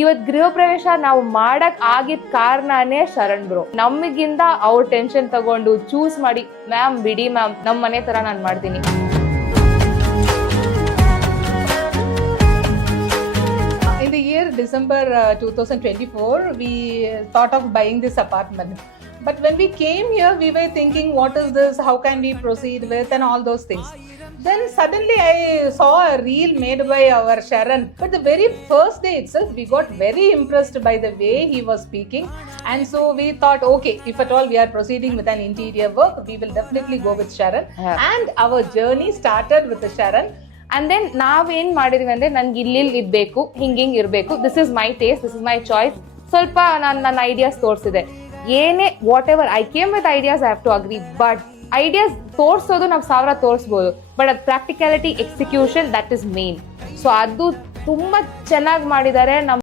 ಇವತ್ ಗೃಹ ಪ್ರವೇಶ ನಾವು ಮಾಡಕ್ ಆಗಿದ್ ಕಾರಣನೇ ಶರಣ್ ಬ್ರೋ. ನಮಗಿಂದ ಅವ್ರ ಟೆನ್ಷನ್ ತಗೊಂಡು ಚೂಸ್ ಮಾಡಿ, ಮ್ಯಾಮ್ ಬಿಡಿ ಮ್ಯಾಮ್, ನಮ್ ಮನೆ ತರ ನಾನ್ ಮಾಡ್ತೀನಿ. In the year December 2024, we thought of buying this apartment. But when we came here, we were thinking, what is this? How can we proceed with? And all those things. Then suddenly I saw a reel made by our Sharan. But the very first day itself, we got very impressed by the way he was speaking. And so we thought, okay, if at all we are proceeding with an interior work, we will definitely go with Sharan. Yeah. And our journey started with the Sharan. And then ನಾವೇನ್ ಮಾಡಿದ್ವಿ ಅಂದ್ರೆ, ನನ್ಗೆ ಇಲ್ಲಿ ಇರ್ಬೇಕು, ಹಿಂಗಿಂಗ್ ಇರ್ಬೇಕು, this is my taste, this is my choice. ಸ್ವಲ್ಪ ನಾನು ನನ್ನ ಐಡಿಯಾಸ್ ತೋರಿಸಿದೆ. ಏನೇ whatever I came with ideas, I have to agree. But ideas ತೋರಿಸೋದು ನಾವು 1000 ತೋರಿಸ್ಬೋದು, ಬಟ್ ಅದು practicality, execution, that is main. So ಅದು ತುಂಬಾ ಚೆನ್ನಾಗಿ ಮಾಡಿದ್ದಾರೆ.